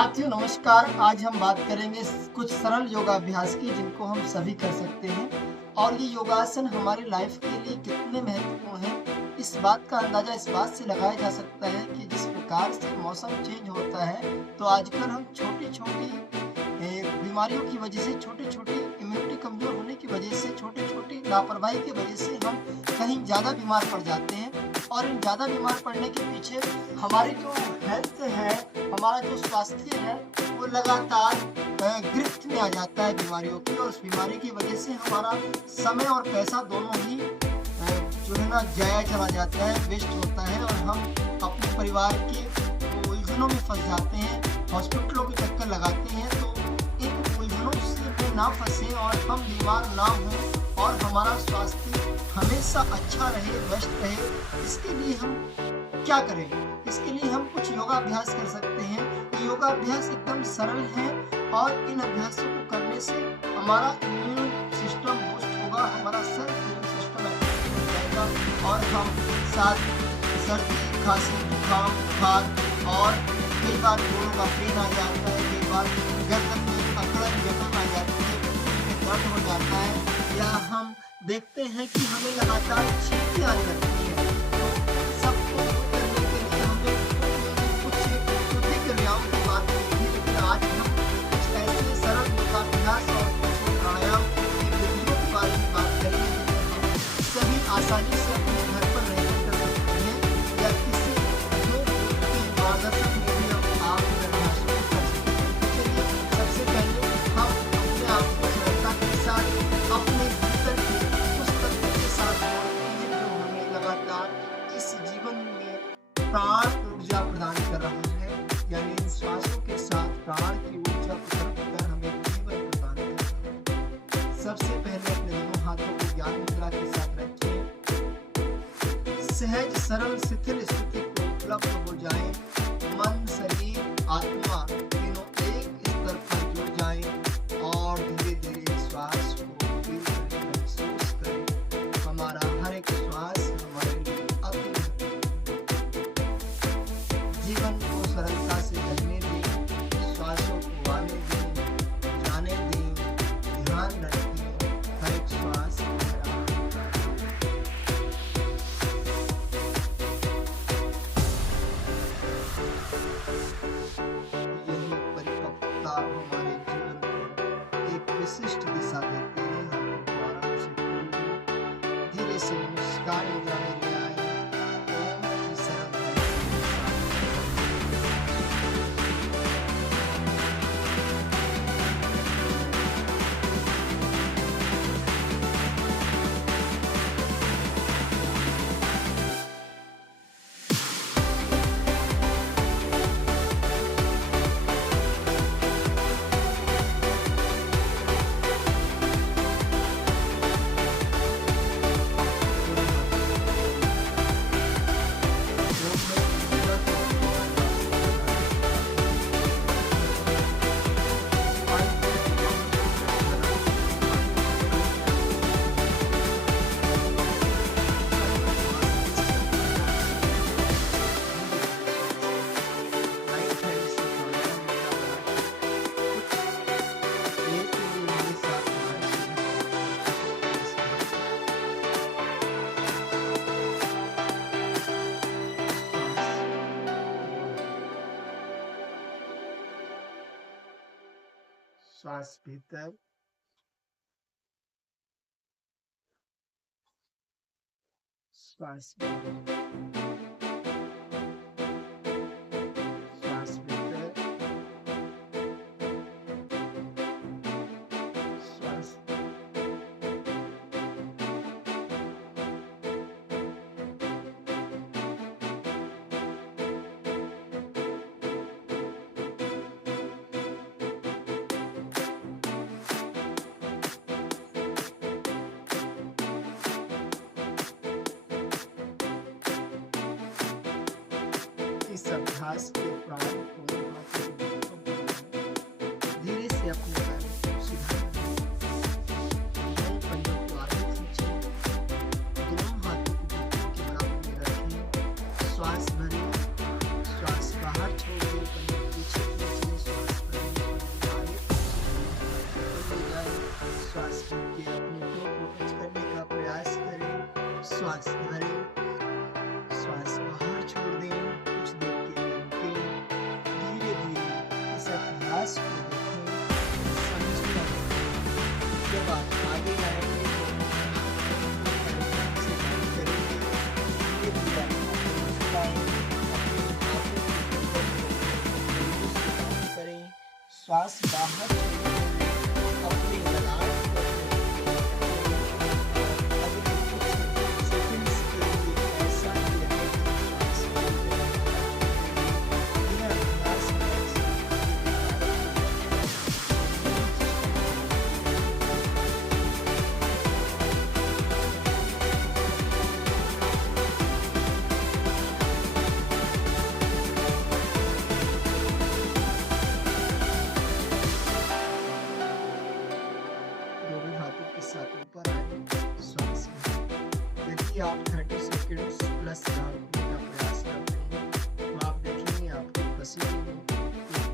साथियों नमस्कार। आज हम बात करेंगे कुछ सरल योगाभ्यास की जिनको हम सभी कर सकते हैं और ये योगासन हमारी लाइफ के लिए कितने महत्वपूर्ण हैं, इस बात का अंदाज़ा इस बात से लगाया जा सकता है कि जिस प्रकार से मौसम चेंज होता है, तो आजकल हम छोटी-छोटी बीमारियों की वजह से, छोटी-छोटी इम्यूनिटी कमज़ोर होने की वजह से, छोटी-छोटी लापरवाही की वजह से हम कहीं ज़्यादा बीमार पड़ जाते हैं और इन ज़्यादा बीमार पड़ने के पीछे हमारी जो हेल्थ है, हमारा जो स्वास्थ्य है, वो लगातार गिरफ्त में आ जाता है बीमारियों की और उस बीमारी की वजह से हमारा समय और पैसा दोनों ही जो है ना ज़ाया चला जाता है, वेस्ट होता है और हम अपने परिवार के उलझनों में फँस जाते हैं, हॉस्पिटलों के चक्कर लगाते हैं। तो इन उलझनों से ना फँसें और हम बीमार ना हों और हमारा स्वास्थ्य हमेशा अच्छा रहे, व्यस्त रहे, इसके लिए हम क्या करें? इसके लिए हम कुछ योगाभ्यास कर सकते हैं। ये योगाभ्यास एकदम सरल हैं और इन अभ्यासों को करने से हमारा इम्यून सिस्टम बूस्ट होगा, हमारा सेल्फ इम्यून सिस्टम एक्टिव हो जाएगा और हम साथ सर्दी, खाँसी, जुकाम, बुखार और कई बार जोड़ों का पेन आ जाता है, कई बार गर्दन में अकड़न जकड़न आ जाती है, घुटने में दर्द हो जाता है या हम देखते हैं कि हमें लगातार छींकें आने लगती हैं। तो इन सबको दूर करने के लिए हमने कुछ प्रतिक्रियाओं की बात की थी, लेकिन आज हम कुछ ऐसे सरल योगाभ्यास और कुछ प्राणायाम की विधियों के बारे में बात करेंगे जिन्हें हम सभी आसानी से अपने घर पर रहकर कर सकते हैं या किसी योग की मार्गदर्शन में भी आप इन अभ्यासों को कर सकते हैं। चलिए सबसे पहले हम अपने आप को सरलता के साथ अपने भीतर के उस तत्व के साथ जोड़ते हैं जो हमें लगातार इस जीवन में प्राण ऊर्जा प्रदान कर रहा है, यानी इन श्वासों के साथ प्राण की ऊर्जा प्रदान कर हमें जीवन प्रदान कर रहा है। सबसे पहले अपने दोनों हाथों को ज्ञान मुद्रा के साथ रखें। सहज सरल शिथिल स्थिति को उपलब्ध हो जाए। मन, शरीर, आत्मा तीनों एक स्तर पर जुड़ जाएं और धीरे-धीरे श्वास को फील करें, महसूस करें। हमारा हर एक श्वास हमारे लिए अति जीवन को सरलता से ढलने दें, श्वासों को आने दें, जाने दें, ध्यान रखें, हर एक श्वास गहरा यही परिपक्वता हमारे जीवन को एक विशिष्ट दिशा देती है। हम आराम से खोलें, धीरे से मुस्कान मुद्रा में ले आए। ओम की सरल श्वास भीतर, श्वास बाहर, श्वास भीतर, श्वास श्वास भरें, श्वास बाहर छोड़ दें, कुछ देर के लिए रुकें, धीरे-धीरे इस अभ्यास को देखें, समझें। जब आप आगे आएँगे तो से बात करेंगे, धीरे-धीरे अपनी आँखें झुकाएँ, अपनी आँखों की पलकों को बंद करें, श्वास बाहर छोड़ें, अपनी ललाट पर अगले कुछ सेकंड्स के लिए ऐसा ही रहें, श्वास लें, बिना अभ्यास के ऐसे दोनों हाथों के साथ ऊपर आए, श्वास लें। यदि आप 30 सेकंड्स प्लस भागने का प्रयास करते हैं, तो आप देखेंगे आपके पसीने में एक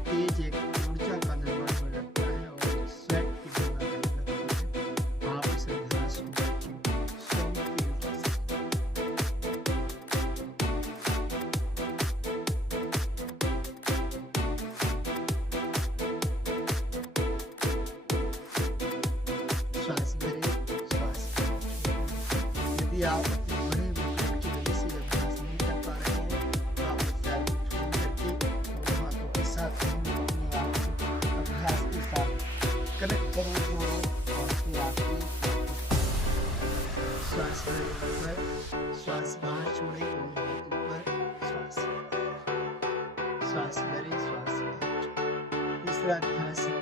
तेज एक ऊर्जा का निर्माण हो जाता है और स्वेट की बुलबुला लगती है। आप इस अभ्यास को करके स्वयं फील कर सकते हैं। श्वास भरें, श्वास छोड़ें। यदि आप अपने बड़े वेट की वजह से अभ्यास नहीं कर पा रहे हैं, तो आप इस पैर को छोड़ करके दोनों हाथों के साथ अपने आप को अभ्यास के साथ कनेक्ट करें जोड़ें और फिर आपके श्वास भरें ऊपर, श्वास बाहर छोड़ें, दोनों हाथ ऊपर, श्वास श्वास भरें, श्वास बाहर छोड़ें। तीसरा अभ्यास है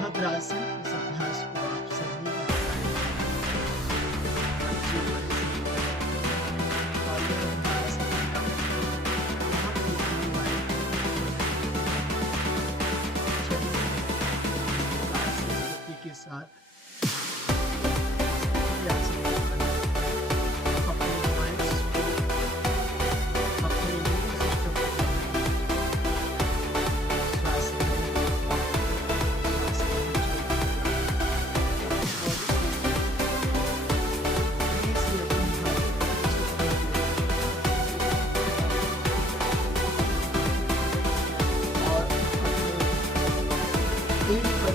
भद्रासन। इस अभ्यास को आप सभी बच्चे बड़े से बड़े और ये अभ्यास बहुत ही बुनियादी संस्कृति के साथ अभ्यास करना, अपने माइंड्स को, अपने इम्यून सिस्टम को श्वास लें, श्वास लें, बॉडी से अपनी और अपने पेट पर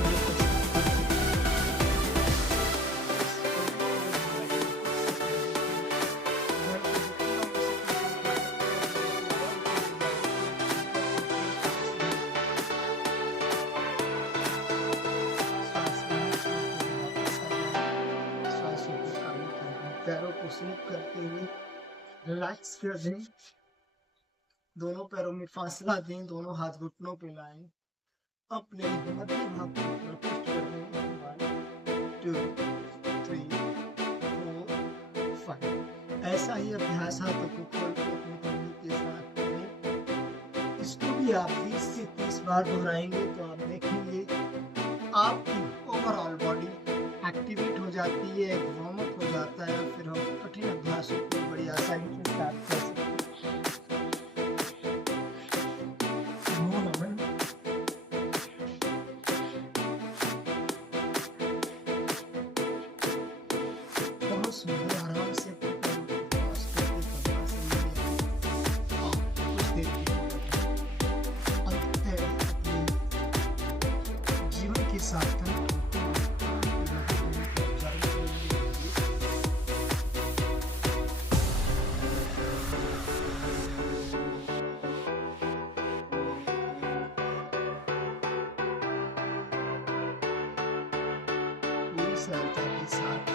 पैरों को स्लिप करते हुए रिलैक्स कर दें, दोनों पैरों में फासला दें, दोनों हाथ घुटनों पे लाएं, अपने मध्य भाग को ऊपर पुश कर दें। 1 2 3 4 5 ऐसा ही अभ्यास हाथों को खोल के अपने कंधे के साथ करें। इसको भी आप 20 से 30 बार दोहराएंगे तो आप देखेंगे आपकी ओवरऑल बॉडी एक्टिवेट हो जाती है, एक वार्म अप हो जाता है, फिर हम कठिन अभ्यासों को बड़ी आसानी से स्टार्ट कर सकते हैं। नमो नमन। बहुत सुंदर आराम से अपने पैरों को क्रॉस करके पद्मासन में आएं और कुछ देर के लिए बैठें। अंततः अपने जीवन के सार्थक पूरी सरलता के साथ